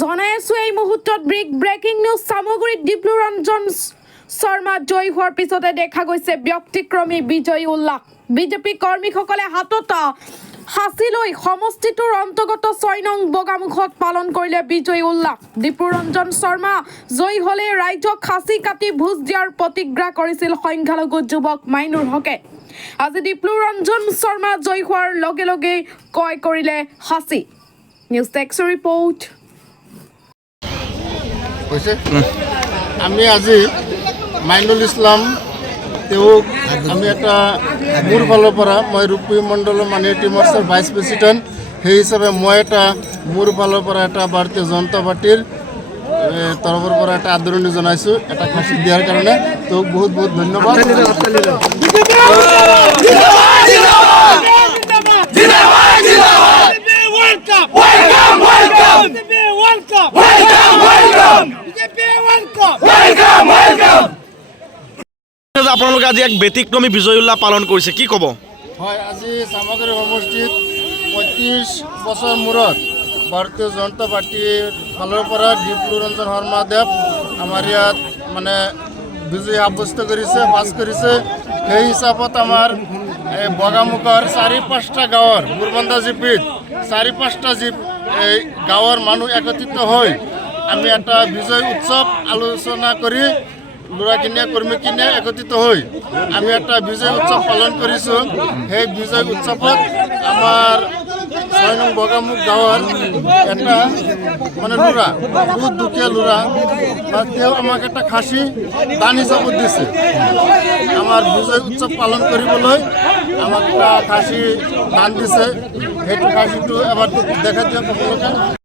জনাই আছো এই মুহূৰ্তত ব্ৰেকিং নিউজ সামগ্ৰীত ডিপ্লুৰঞ্জন শৰ্মা জয়ী হোৱাৰ পিছতে দেখা গৈছে ব্যক্তিক্ৰমী বিজয়ী উল্লাস। বিজেপি কৰ্মীসকলে হাতত সাঁচি লৈ সমষ্টিটোৰ অন্তৰ্গত 6 নং বগামুখত পালন কৰিলে বিজয়ী উল্লাস। ডিপ্লুৰঞ্জন শৰ্মা জয়ী হ'লে ৰাইজক সাঁচি কাটি ভোজ দিয়াৰ প্ৰতিজ্ঞা কৰিছিল সংখ্যালঘু যুৱক মাইনুৰ হকে। আজি ডিপ্লুৰঞ্জন শৰ্মা জয়ী হোৱাৰ লগে লগে ক্ৰয় কৰিলে সাঁচি। News desk report. আমি আজি মাইনুল ইছলাম তেওঁক আমি এটা মোৰ ফালৰ পৰা মই ৰূপী মণ্ডল মাইনৰিটি মৰ্চাৰ ভাইচ প্ৰেচিডেণ্ট সেই হিচাপে মই এটা মোৰ ফালৰ পৰা এটা ভাৰতীয় জনতা পাৰ্টিৰ তৰফৰ পৰা এটা আদৰণি জনাইছোঁ এটা খাচী দিয়াৰ কাৰণে। তেওঁক বহুত বহুত ধন্যবাদ। আপোনালোকে আজি এক ব্যতিক্ৰমী বিজয় উল্লাস পালন কৰিছে, কি ক'ব? হয়, আজি চামগুৰি সমষ্টিত 35 বছৰ মূৰত ভাৰতীয় জনতা পাৰ্টিৰ ফালৰ পৰা ডিপ্লুৰঞ্জন শৰ্মা দেৱ আমাৰ ইয়াত মানে বিজয়ী সাব্যস্ত কৰিছে, পাছ কৰিছে। সেই হিচাপত আমাৰ বগামুখৰ 4-5টা গাঁৱৰ বুৰবন্ধা জিপিত 4-5টা এই গাঁৱৰ মানুহ একত্ৰিত হৈ আমি এটা বিজয় উৎসৱ আলোচনা কৰি ল'ৰাখিনিয়ে কৰ্মীখিনিয়ে একত্ৰিত হৈ আমি এটা বিজয় উৎসৱ পালন কৰিছোঁ। সেই বিজয় উৎসৱত আমাৰ 6 নং বগামুখ গাঁৱৰ এটা মানে ল'ৰা বহুত দুখীয়া ল'ৰা তেওঁ আমাক এটা খাচী দান হিচাপত দিছে। আমাৰ বিজয় উৎসৱ পালন কৰিবলৈ আমাক এটা খাচী দান দিছে। সেইটো খাচীটো এবাৰ দেখা দিয়ক আপোনালোকে।